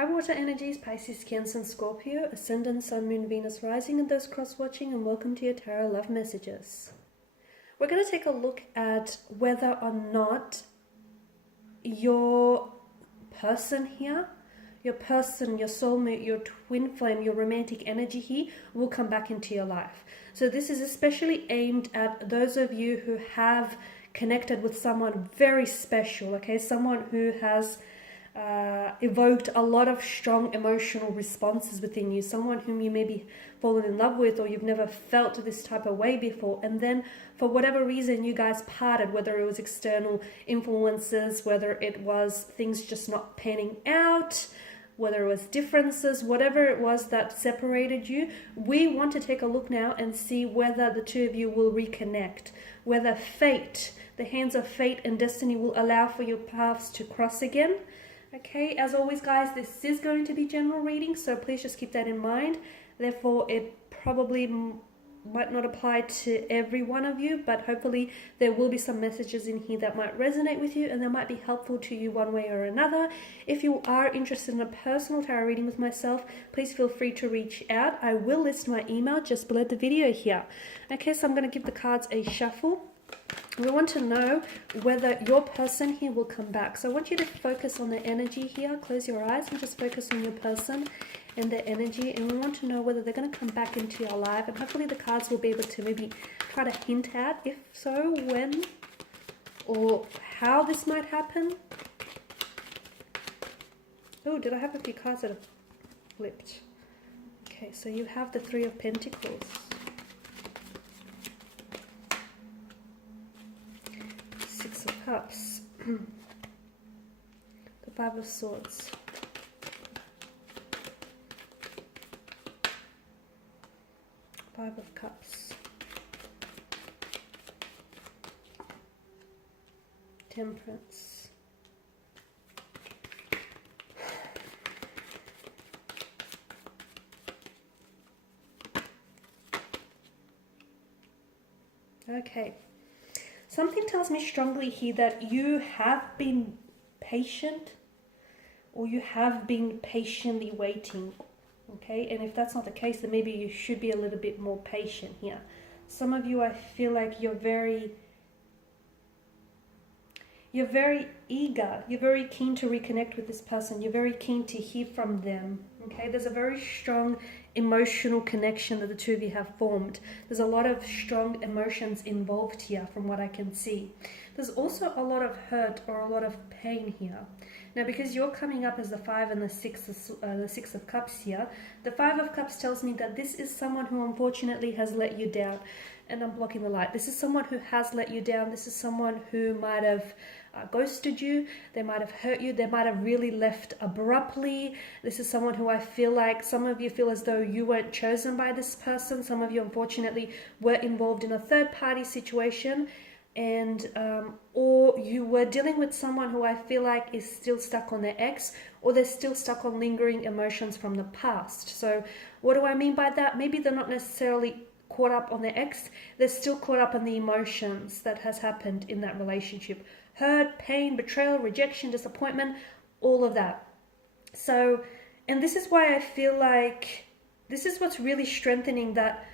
High water energies, Pisces, Cancer, and Scorpio, Ascendant, Sun, Moon, Venus, Rising, and those cross-watching, and welcome to your Tarot Love Messages. We're going to take a look at whether or not your person here, your person, your soulmate, your twin flame, your romantic energy here will come back into your life. So this is especially aimed at those of you who have connected with someone very special, okay? Someone who has evoked a lot of strong emotional responses within you, someone whom you maybe fallen in love with or you've never felt this type of way before, and then for whatever reason you guys parted, whether it was external influences, whether it was things just not panning out, whether it was differences, whatever it was that separated you. We want to take a look now and see whether the two of you will reconnect, whether fate, the hands of fate and destiny will allow for your paths to cross again. Okay, as always guys, this is going to be general reading, so please just keep that in mind. Therefore, it probably might not apply to every one of you, but hopefully there will be some messages in here that might resonate with you and that might be helpful to you one way or another. If you are interested in a personal tarot reading with myself, please feel free to reach out. I will list my email just below the video here. Okay, so I'm going to give the cards a shuffle. We want to know whether your person here will come back. So I want you to focus on the energy here. Close your eyes and just focus on your person and their energy. And we want to know whether they're going to come back into your life. And hopefully the cards will be able to maybe try to hint at, if so, when or how this might happen. Oh, did I have a few cards that have flipped? Okay, so you have the Three of Pentacles. Cups, the Five of Swords, Five of Cups, Temperance, okay. Something tells me strongly here that you have been patient, or you have been patiently waiting, okay? And if that's not the case, then maybe you should be a little bit more patient here. Some of you, I feel like you're very eager, you're very keen to reconnect with this person, you're very keen to hear from them, okay? There's a very strong emotional connection that the two of you have formed. There's a lot of strong emotions involved here from what I can see. There's also a lot of hurt or a lot of pain here. Now, because you're coming up as the Five and the Six of Cups here, the Five of Cups tells me that this is someone who unfortunately has let you down. And I'm blocking the light. This is someone who has let you down. This is someone who might have ghosted you. They might have hurt you. They might have really left abruptly. This is someone who I feel like some of you feel as though you weren't chosen by this person. Some of you unfortunately were involved in a third party situation, and or you were dealing with someone who I feel like is still stuck on their ex, or they're still stuck on lingering emotions from the past. So what do I mean by that? Maybe they're not necessarily caught up on their ex, they're still caught up on the emotions that has happened in that relationship. Hurt, pain, betrayal, rejection, disappointment, all of that. So, and this is why I feel like this is what's really strengthening that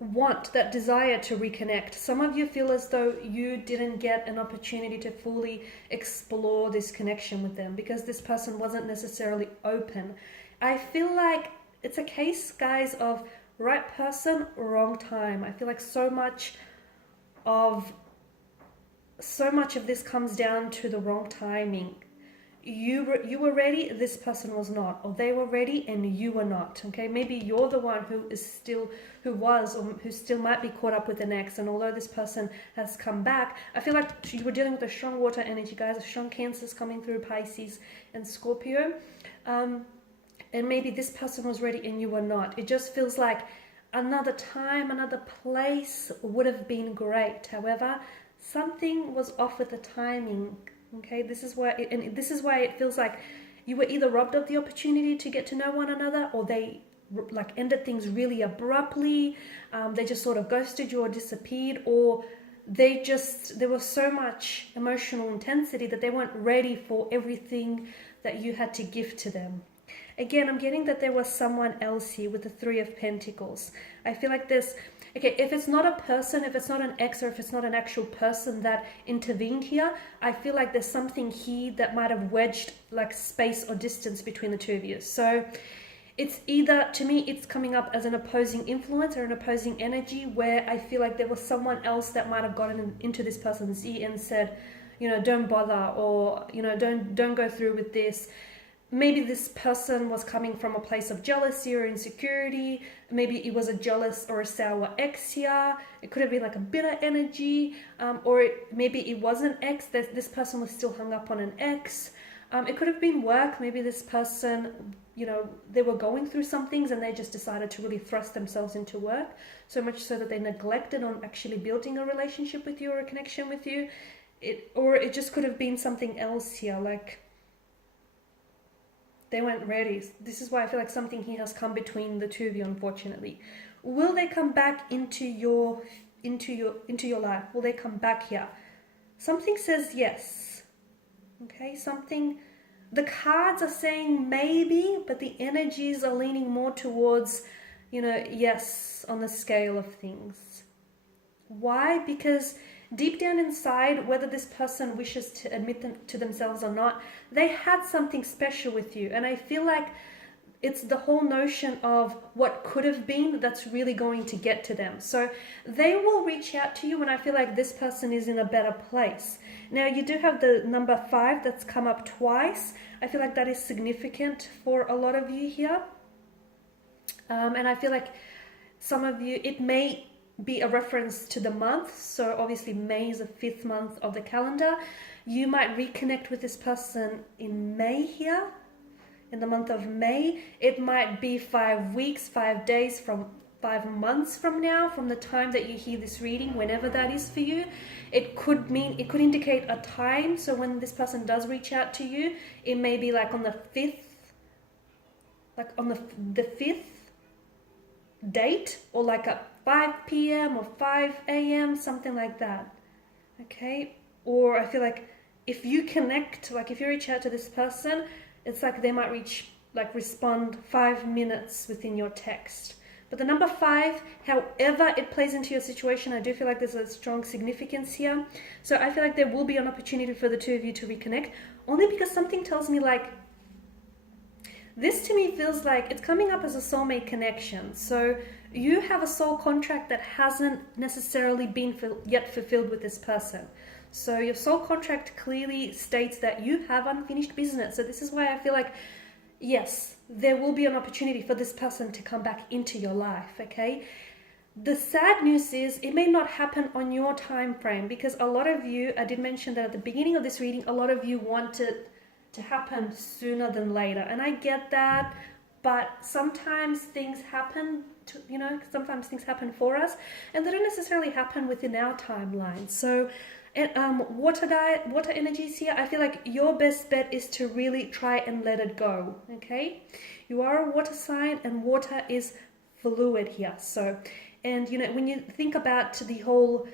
want, that desire to reconnect. Some of you feel as though you didn't get an opportunity to fully explore this connection with them because this person wasn't necessarily open. I feel like it's a case, guys, of right person, wrong time. I feel like so much of this comes down to the wrong timing. You were ready, this person was not, or they were ready and you were not. Okay, maybe you're the one who still might be caught up with an ex, and although this person has come back, I feel like you were dealing with a strong water energy, guys, a strong Cancers coming through, Pisces and Scorpio. And maybe this person was ready and you were not. It just feels like another time, another place would have been great. However, something was off with the timing. Okay, this is why it feels like you were either robbed of the opportunity to get to know one another, or they like ended things really abruptly. They just sort of ghosted you or disappeared, or there was so much emotional intensity that they weren't ready for everything that you had to give to them. Again, I'm getting that there was someone else here with the Three of Pentacles. I feel like there's, okay, if it's not a person, if it's not an ex, or if it's not an actual person that intervened here, I feel like there's something here that might have wedged like space or distance between the two of you. So it's either, to me, it's coming up as an opposing influence or an opposing energy, where I feel like there was someone else that might have gotten into this person's ear and said, you know, don't bother, or, you know, don't go through with this. Maybe this person was coming from a place of jealousy or insecurity. Maybe it was a jealous or a sour ex here. It could have been like a bitter energy, or maybe it was an ex, that this person was still hung up on an ex. It could have been work. Maybe this person, you know, they were going through some things and they just decided to really thrust themselves into work, so much so that they neglected on actually building a relationship with you or a connection with you. Or it just could have been something else here, like they weren't ready. This is why I feel like something here has come between the two of you, unfortunately. Will they come back into your life? Will they come back here? Something says yes. Okay, something, the cards are saying maybe, but the energies are leaning more towards, you know, yes, on the scale of things. Why? Because deep down inside, whether this person wishes to admit them to themselves or not, they had something special with you. And I feel like it's the whole notion of what could have been that's really going to get to them. So they will reach out to you when I feel like this person is in a better place. Now, you do have the number 5 that's come up twice. I feel like that is significant for a lot of you here. And I feel like some of you, it may be a reference to the month. So obviously May is the 5th month of the calendar. You might reconnect with this person in May here, in the month of May. It might be 5 weeks, 5 days, from 5 months from now, from the time that you hear this reading, whenever that is for you. It could indicate a time. So when this person does reach out to you, it may be like on the 5th, like on the 5th date, or like at 5 p.m. or 5 a.m., something like that. Okay? Or I feel like if you connect, like if you reach out to this person, it's like they might respond 5 minutes within your text. But the number 5, however it plays into your situation, I do feel like there's a strong significance here. So I feel like there will be an opportunity for the two of you to reconnect, only because something tells me like, this to me feels like it's coming up as a soulmate connection. So you have a soul contract that hasn't necessarily been yet fulfilled with this person. So your soul contract clearly states that you have unfinished business. So this is why I feel like, yes, there will be an opportunity for this person to come back into your life, okay? The sad news is it may not happen on your time frame, because a lot of you, I did mention that at the beginning of this reading, a lot of you wanted to happen sooner than later. And I get that, but sometimes things happen sometimes things happen for us, and they don't necessarily happen within our timeline. So water energies here, I feel like your best bet is to really try and let it go. Okay, you are a water sign, and water is fluid here. So, and when you think about the whole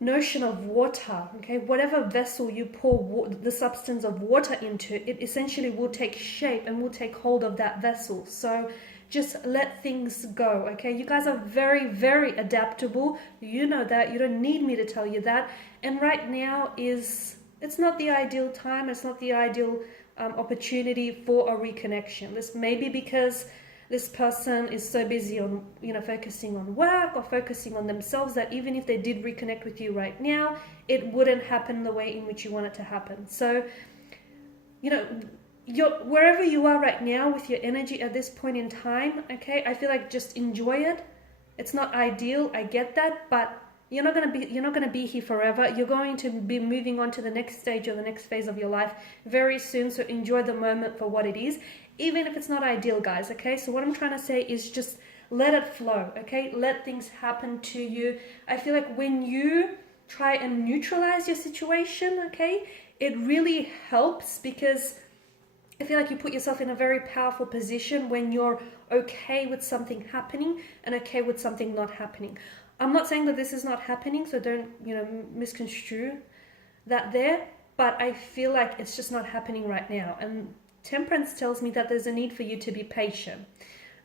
notion of water, okay, whatever vessel you pour the substance of water into, it essentially will take shape and will take hold of that vessel. So just let things go, okay? You guys are very, very adaptable. You know that. You don't need me to tell you that. And right now it's not the ideal time. It's not the ideal opportunity for a reconnection. This may be because this person is so busy on, focusing on work or focusing on themselves, that even if they did reconnect with you right now, it wouldn't happen the way in which you want it to happen. So, wherever you are right now with your energy at this point in time, okay, I feel like just enjoy it. It's not ideal, I get that, but you're not gonna be here forever. You're going to be moving on to the next stage or the next phase of your life very soon. So enjoy the moment for what it is, even if it's not ideal, guys. Okay, so what I'm trying to say is just let it flow. Okay, let things happen to you. I feel like when you try and neutralize your situation, okay, it really helps, because I feel like you put yourself in a very powerful position when you're okay with something happening and okay with something not happening. I'm not saying that this is not happening, so don't, misconstrue that there. but I feel like it's just not happening right now. And Temperance tells me that there's a need for you to be patient.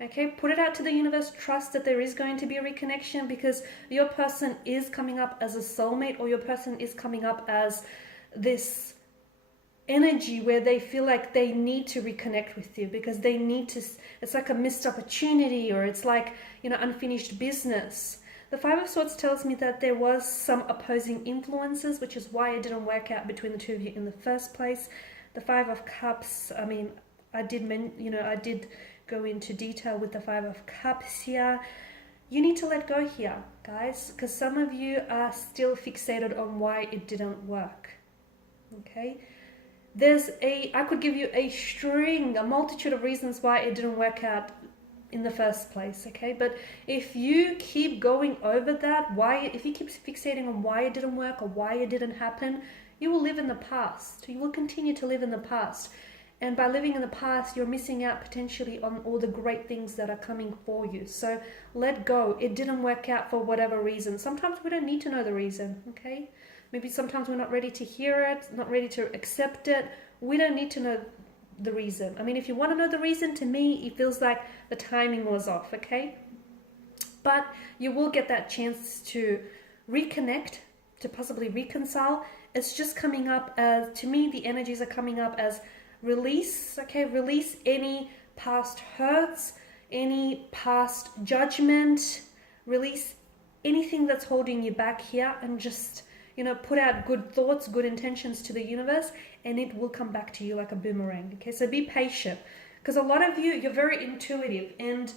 Okay, put it out to the universe. Trust that there is going to be a reconnection, because your person is coming up as a soulmate, or your person is coming up as this energy where they feel like they need to reconnect with you, because they need to, it's like a missed opportunity, or it's like, unfinished business. The Five of Swords tells me that there was some opposing influences, which is why it didn't work out between the two of you in the first place. The Five of Cups, I did go into detail with the Five of Cups here. You need to let go here, guys, because some of you are still fixated on why it didn't work. Okay? I could give you a multitude of reasons why it didn't work out in the first place, okay? But if you keep going over that, if you keep fixating on why it didn't work or why it didn't happen, you will live in the past. You will continue to live in the past. And by living in the past, you're missing out potentially on all the great things that are coming for you. So let go. It didn't work out for whatever reason. Sometimes we don't need to know the reason, okay? Maybe sometimes we're not ready to hear it, not ready to accept it. We don't need to know the reason. If you want to know the reason, to me, it feels like the timing was off, okay? But you will get that chance to reconnect, to possibly reconcile. It's just coming up as, to me, the energies are coming up as release, okay? Release any past hurts, any past judgment, release anything that's holding you back here, and just put out good thoughts, good intentions to the universe, and it will come back to you like a boomerang. Okay, so be patient, because a lot of you're very intuitive, and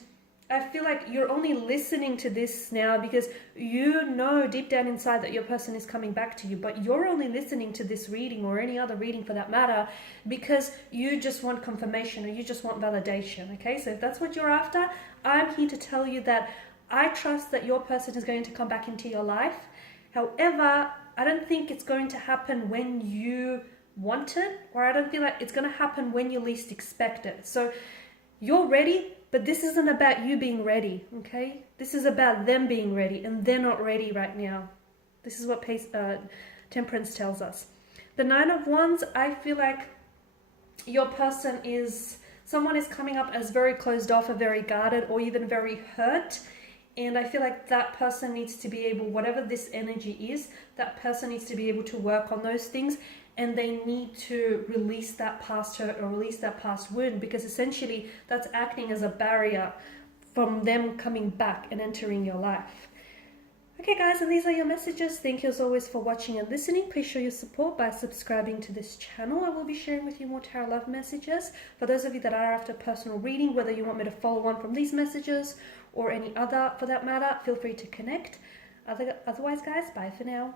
I feel like you're only listening to this now because you know deep down inside that your person is coming back to you, but you're only listening to this reading, or any other reading for that matter, because you just want confirmation, or you just want validation. Okay, so if that's what you're after, I'm here to tell you that I trust that your person is going to come back into your life. However, I don't think it's going to happen when you want it, or I don't feel like it's going to happen when you least expect it. So you're ready, but this isn't about you being ready, okay? This is about them being ready, and they're not ready right now. This is what Temperance tells us. The Nine of Wands, I feel like your person someone is coming up as very closed off, or very guarded, or even very hurt. And I feel like that person needs to be able, whatever this energy is, that person needs to be able to work on those things, and they need to release that past hurt or release that past wound, because essentially that's acting as a barrier from them coming back and entering your life. Okay guys, and these are your messages. Thank you as always for watching and listening. Please show your support by subscribing to this channel. I will be sharing with you more tarot love messages. For those of you that are after personal reading, whether you want me to follow on from these messages or any other for that matter, feel free to connect. Otherwise guys, bye for now.